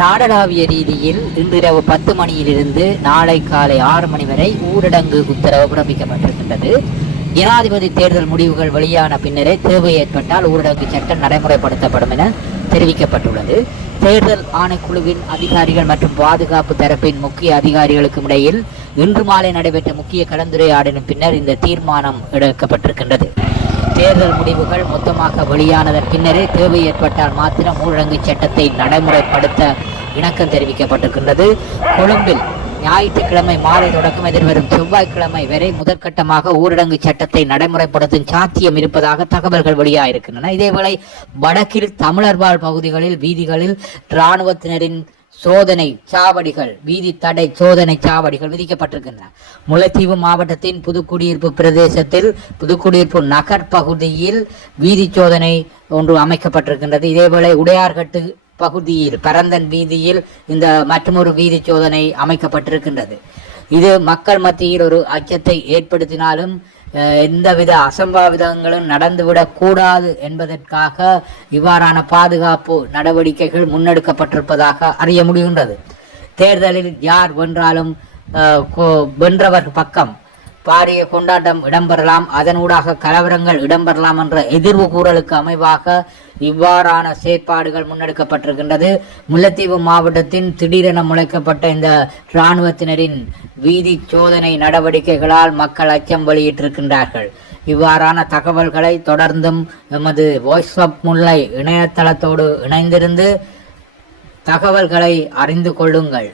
நாடளாவிய ரீதியில் இன்றிரவு பத்து மணியிலிருந்து நாளை காலை ஆறு மணி வரை ஊரடங்கு உத்தரவு பிறப்பிக்கப்பட்டிருக்கின்றது. ஜனாதிபதி தேர்தல் முடிவுகள் வெளியான பின்னரே தேவை ஏற்பட்டால் ஊரடங்கு சட்டம் நடைமுறைப்படுத்தப்படும் என தெரிவிக்கப்பட்டுள்ளது. தேர்தல் ஆணைக்குழுவின் அதிகாரிகள் மற்றும் பாதுகாப்பு தரப்பின் முக்கிய அதிகாரிகளுக்கும் இடையில் இன்று மாலை நடைபெற்ற முக்கிய கலந்துரையாடலின் பின்னர் இந்த தீர்மானம் எடுக்கப்பட்டிருக்கின்றது. தேர்தல் முடிவுகள் மொத்தமாக வெளியானதன் பின்னரே தேவை ஏற்பட்டால் மாத்திரம் ஊரடங்கு சட்டத்தை நடைமுறைப்படுத்த இணக்கம் தெரிவிக்கப்பட்டிருக்கின்றது. கொழும்பில் ஞாயிற்றுக்கிழமை மாலை தொடக்கம் எதிர்வரும் செவ்வாய்க்கிழமை வரை முதற்கட்டமாக ஊரடங்கு சட்டத்தை நடைமுறைப்படுத்தும் சாத்தியம் இருப்பதாக தகவல்கள் வெளியாகிருக்கின்றன இதேவேளை வடக்கில் தமிழர் வாழ் பகுதிகளில் வீதிகளில் இராணுவத்தினரின் சோதனை சாவடிகள் வீதி தடை சோதனை சாவடிகள் விதிக்கப்பட்டிருக்கின்றன. முல்லைத்தீவு மாவட்டத்தின் புதுக்குடியிருப்பு பிரதேசத்தில் புதுக்குடியிருப்பு நகர் பகுதியில் வீதி சோதனை ஒன்று அமைக்கப்பட்டிருக்கின்றது. இதேவேளை உடையார்கட்டு பகுதியில் பரந்தன் வீதியில் இந்த மற்றொரு வீதி சோதனை அமைக்கப்பட்டிருக்கின்றது. இது மக்கள் மத்தியில் ஒரு அச்சத்தை ஏற்படுத்தினாலும் எந்தவித அசம்பாவிதங்களும் நடந்துவிடக் கூடாது என்பதற்காக இவ்வாறான பாதுகாப்பு நடவடிக்கைகள் முன்னெடுக்கப்பட்டிருப்பதாக அறிய முடிகின்றது. தேர்தலில் யார் வென்றாலும் வென்றவர் பக்கம் பாரிய கொண்டாட்டம் இடம்பெறலாம். அதனூடாக கலவரங்கள் இடம்பெறலாம் என்ற எதிர்வு கூறலுக்கு அமைவாக இவ்வாறான செயற்பாடுகள் முன்னெடுக்கப்பட்டிருக்கின்றது. முல்லைத்தீவு மாவட்டத்தின் திடீரென முளைக்கப்பட்ட இந்த இராணுவத்தினரின் வீதி சோதனை நடவடிக்கைகளால் மக்கள் அச்சம் வெளியிட்டிருக்கின்றார்கள். இவ்வாறான தகவல்களை தொடர்ந்தும் எமது வாய்ஸ் ஆஃப் முல்லை இணையதளத்தோடு இணைந்திருந்து தகவல்களை அறிந்து கொள்ளுங்கள்.